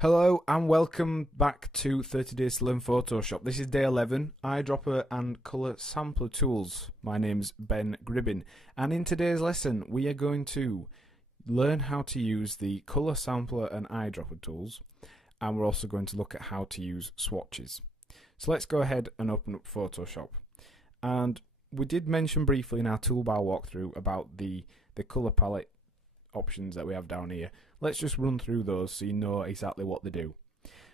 Hello and welcome back to 30 Days to Learn Photoshop. This is day 11, Eyedropper and Colour Sampler Tools. My name's Ben Gribbin, and in today's lesson we are going to learn how to use the Colour Sampler and Eyedropper tools, and we're also going to look at how to use swatches. So let's go ahead and open up Photoshop. And we did mention briefly in our toolbar walkthrough about the colour palette options that we have down here. Let's just run through those so you know exactly what they do.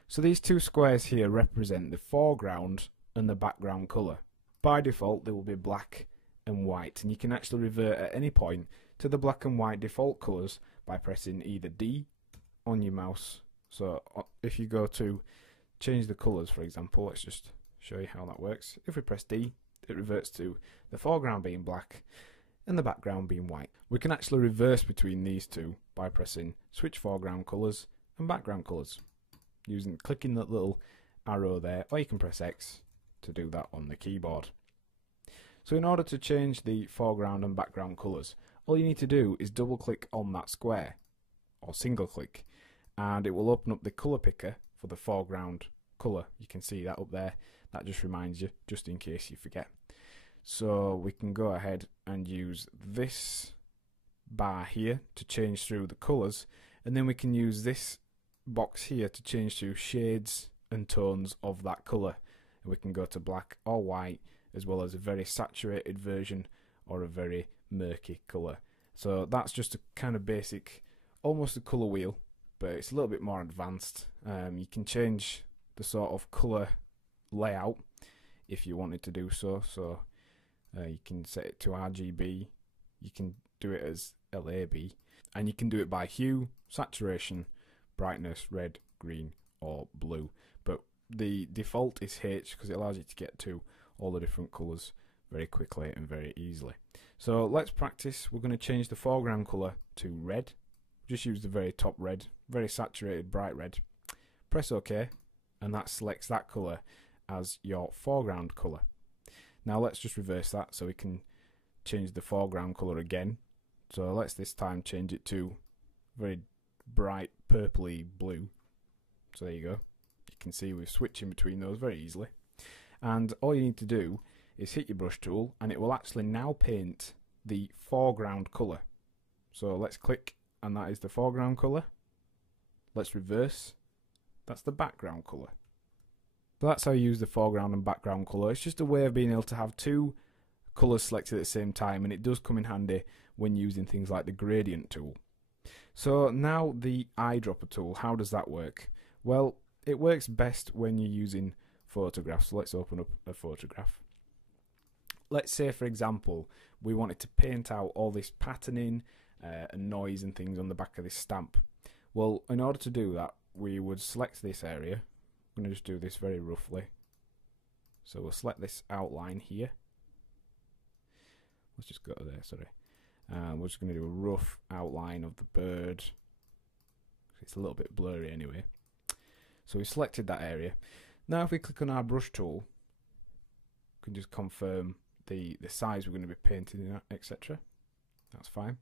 So these two squares here represent the foreground and the background colour. By default they will be black and white, and you can actually revert at any point to the black and white default colours by pressing either D on your mouse. So if you go to change the colours, for example, let's just show you how that works. If we press D, it reverts to the foreground being black and the background being white. We can actually reverse between these two by pressing switch foreground colours and background colours, clicking that little arrow there, or you can press X to do that on the keyboard. So in order to change the foreground and background colours, all you need to do is double click on that square, or single click, and it will open up the colour picker for the foreground colour. You can see that up there. That just reminds you, just in case you forget. So we can go ahead and use this bar here to change through the colours, and then we can use this box here to change through shades and tones of that colour. And we can go to black or white, as well as a very saturated version or a very murky colour. So that's just a kind of basic, almost a colour wheel, but it's a little bit more advanced. You can change the sort of colour layout if you wanted to do so. You can set it to RGB, you can do it as LAB, and you can do it by hue, saturation, brightness, red, green or blue. But the default is H because it allows you to get to all the different colours very quickly and very easily. So let's practice. We're going to change the foreground colour to red. Just use the very top red, very saturated bright red. Press OK, and that selects that colour as your foreground colour. Now let's just reverse that so we can change the foreground colour again. So let's this time change it to very bright purpley blue. So there you go. You can see we're switching between those very easily. And all you need to do is hit your brush tool, and it will actually now paint the foreground colour. So let's click, and that is the foreground colour. Let's reverse. That's the background colour. So that's how you use the foreground and background colour. It's just a way of being able to have two colours selected at the same time, and it does come in handy when using things like the gradient tool. So now the eyedropper tool, how does that work? Well, it works best when you're using photographs. So let's open up a photograph. Let's say, for example, we wanted to paint out all this patterning and noise and things on the back of this stamp. Well, in order to do that, we would select this area. I'm going to just do this very roughly. So we'll select this outline here. Let's just go to there, sorry. We're just going to do a rough outline of the bird. It's a little bit blurry anyway. So we selected that area. Now if we click on our brush tool, we can just confirm the size we're going to be painting in, etc. That's fine.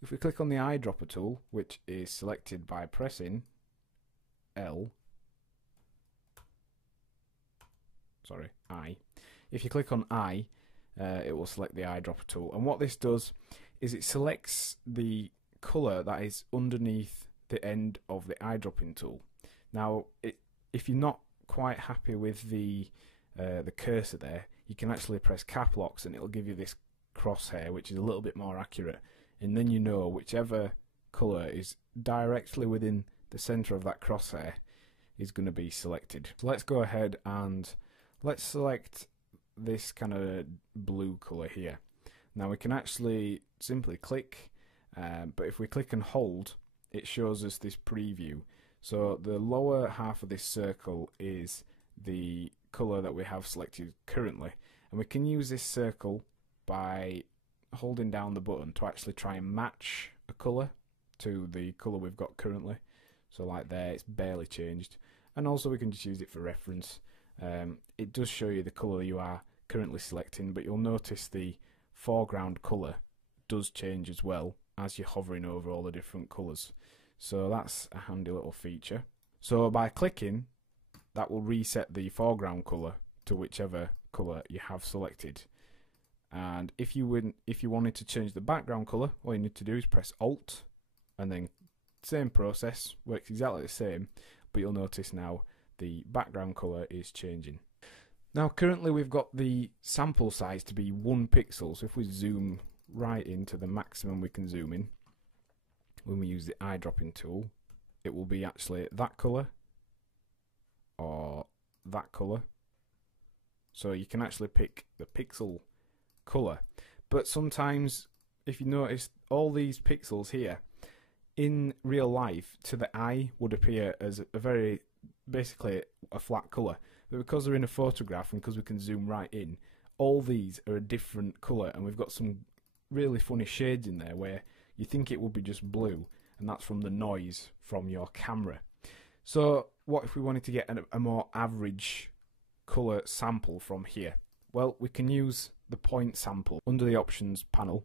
If we click on the eyedropper tool, which is selected by pressing I. If you click on I, it will select the eyedropper tool, and what this does is it selects the colour that is underneath the end of the eyedropping tool. Now, if you're not quite happy with the cursor there, you can actually press cap locks, and it'll give you this crosshair, which is a little bit more accurate, and then you know whichever colour is directly within the centre of that crosshair is going to be selected. So let's go ahead and let's select this kind of blue colour here. Now we can actually simply click, but if we click and hold, it shows us this preview. So the lower half of this circle is the colour that we have selected currently, and we can use this circle by holding down the button to actually try and match a colour to the colour we've got currently. So like there, it's barely changed, and also we can just use it for reference. It does show you the colour you are currently selecting, but you'll notice the foreground colour does change as well as you're hovering over all the different colours. So that's a handy little feature. So by clicking, that will reset the foreground colour to whichever colour you have selected. And if you wanted to change the background colour, all you need to do is press Alt, and then same process, works exactly the same, but you'll notice now the background colour is changing. Now currently we've got the sample size to be 1 pixel, so if we zoom right into the maximum we can zoom in, when we use the eyedropping tool, it will be actually that colour or that colour. So you can actually pick the pixel colour. But sometimes, if you notice, all these pixels here, in real life, to the eye, would appear as basically a flat colour. But because they're in a photograph and because we can zoom right in, all these are a different colour, and we've got some really funny shades in there where you think it would be just blue, and that's from the noise from your camera. So what if we wanted to get a more average colour sample from here? Well, we can use the point sample under the options panel.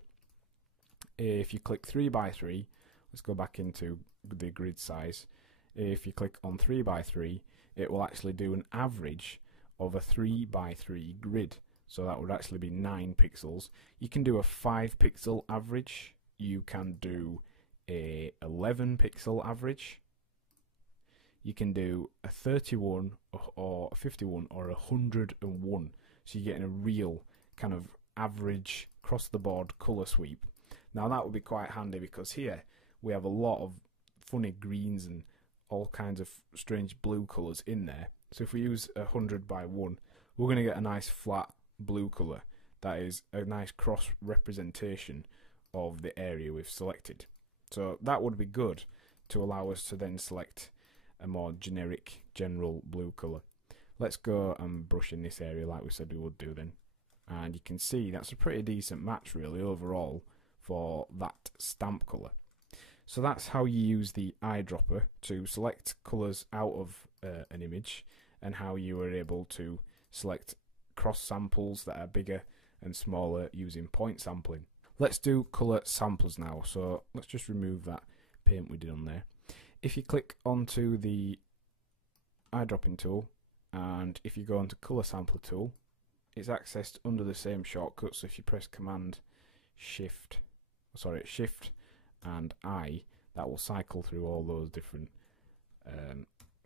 If you click 3x3, let's go back into the grid size. If you click on 3x3, it will actually do an average of a 3x3 grid. So that would actually be 9 pixels. You can do a 5 pixel average. You can do a 11 pixel average. You can do a 31 or a 51 or a 101. So you're getting a real kind of average across the board colour sweep. Now that would be quite handy because here we have a lot of funny greens and all kinds of strange blue colours in there. So if we use 100 by 1, we're going to get a nice flat blue colour. That is a nice cross representation of the area we've selected. So that would be good to allow us to then select a more generic general blue colour. Let's go and brush in this area like we said we would do then. And you can see that's a pretty decent match really overall for that stamp colour. So that's how you use the eyedropper to select colours out of an image, and how you are able to select cross samples that are bigger and smaller using point sampling. Let's do colour samples now. So let's just remove that paint we did on there. If you click onto the eyedropping tool, and if you go onto colour sampler tool, it's accessed under the same shortcut. So if you press Shift and I, that will cycle through all those different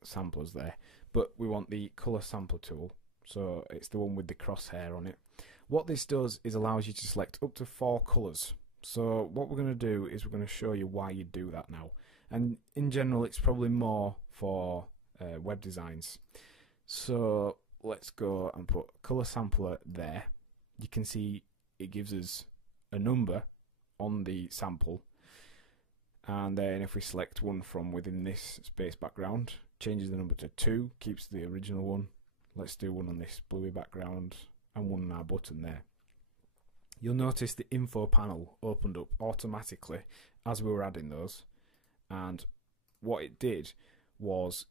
samplers there. But we want the colour sampler tool, so it's the one with the crosshair on it. What this does is allows you to select up to 4 colours. So what we're going to do is we're going to show you why you do that now. And in general, it's probably more for web designs. So let's go and put colour sampler there. You can see it gives us a number on the sample, and then if we select one from within this space background, changes the number to 2, keeps the original one. Let's do one on this bluey background and one on our button there. You'll notice the info panel opened up automatically as we were adding those, and what it did was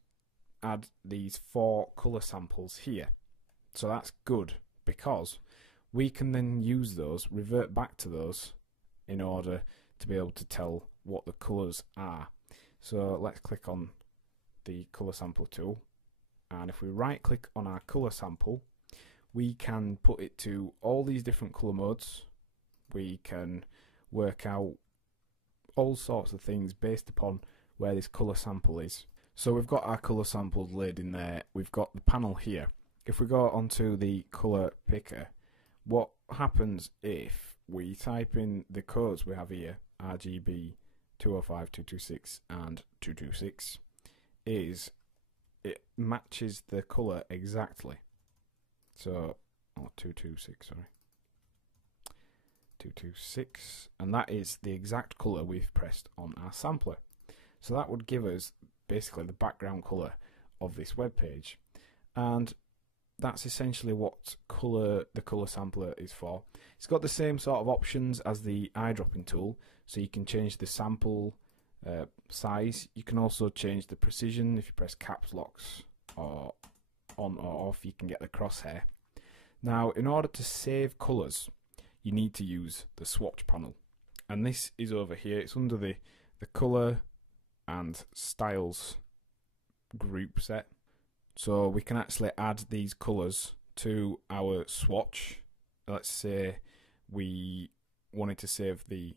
add these 4 colour samples here. So that's good because we can then use those, revert back to those in order to be able to tell what the colours are. So let's click on the colour sample tool, and if we right click on our colour sample, we can put it to all these different colour modes. We can work out all sorts of things based upon where this colour sample is. So we've got our colour samples laid in there. We've got the panel here. If we go onto the colour picker, what happens if we type in the codes we have here, RGB 205, 226 and 226, is it matches the colour exactly. So, 226, sorry. 226, and that is the exact colour we've pressed on our sampler. So that would give us basically the background colour of this web page, and that's essentially what the colour sampler is for. It's got the same sort of options as the eyedropping tool, so you can change the sample size. You can also change the precision. If you press caps locks or on or off, you can get the crosshair. Now, in order to save colours, you need to use the swatch panel, and this is over here. It's under the colour and styles group set. So we can actually add these colours to our swatch. Let's say we wanted to save the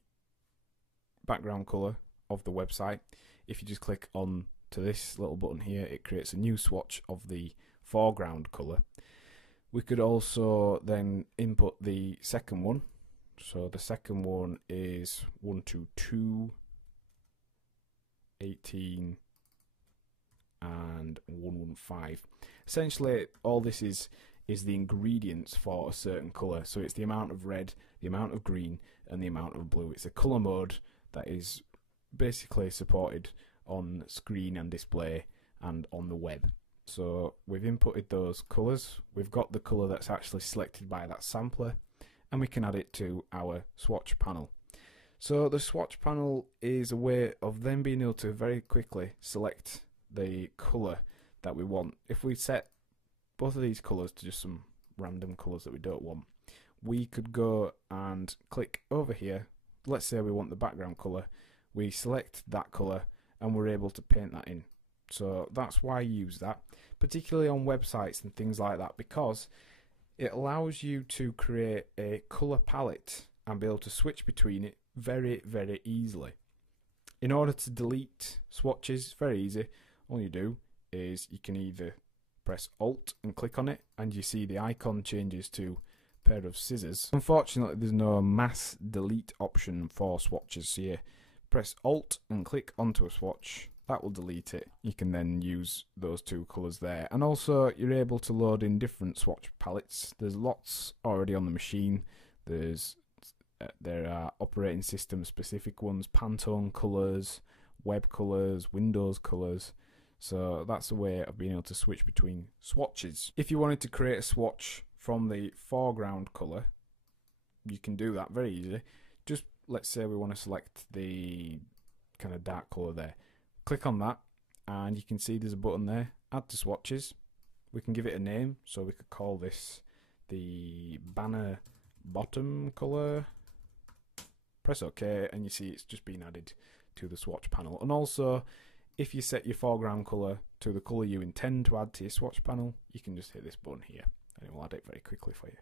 background colour of the website. If you just click on to this little button here, it creates a new swatch of the foreground colour. We could also then input the second one. So the second one is 122, 18 and 115. Essentially all this is the ingredients for a certain colour. So it's the amount of red, the amount of green and the amount of blue. It's a colour mode that is basically supported on screen and display and on the web. So we've inputted those colours, we've got the colour that's actually selected by that sampler, and we can add it to our swatch panel. So the swatch panel is a way of then being able to very quickly select the colour that we want. If we set both of these colours to just some random colours that we don't want, we could go and click over here. Let's say we want the background colour, we select that colour and we're able to paint that in. So that's why I use that, particularly on websites and things like that, because it allows you to create a colour palette and be able to switch between it very, very easily. In order to delete swatches, very easy. All you do is you can either press Alt and click on it and you see the icon changes to a pair of scissors. Unfortunately, there's no mass delete option for swatches, so you press Alt and click onto a swatch. That will delete it. You can then use those two colours there. And also you're able to load in different swatch palettes. There's lots already on the machine. There are operating system specific ones, Pantone colours, web colours, Windows colours. So that's a way of being able to switch between swatches. If you wanted to create a swatch from the foreground colour, you can do that very easily. Just let's say we want to select the kind of dark colour there. Click on that and you can see there's a button there, add to swatches. We can give it a name, so we could call this the banner bottom colour. Press OK and you see it's just been added to the swatch panel. And also if you set your foreground colour to the colour you intend to add to your swatch panel, you can just hit this button here and it will add it very quickly for you.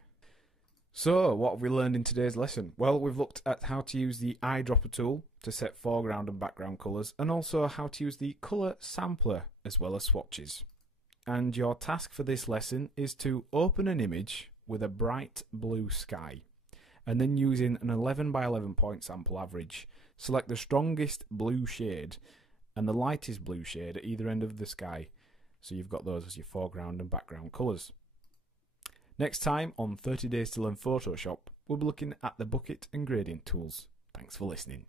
So, what have we learned in today's lesson? Well, we've looked at how to use the Eyedropper tool to set foreground and background colours, and also how to use the colour sampler as well as swatches. And your task for this lesson is to open an image with a bright blue sky, and then using an 11 by 11 point sample average, select the strongest blue shade and the lightest blue shade at either end of the sky, so you've got those as your foreground and background colours. Next time on 30 Days to Learn Photoshop, we'll be looking at the bucket and gradient tools. Thanks for listening.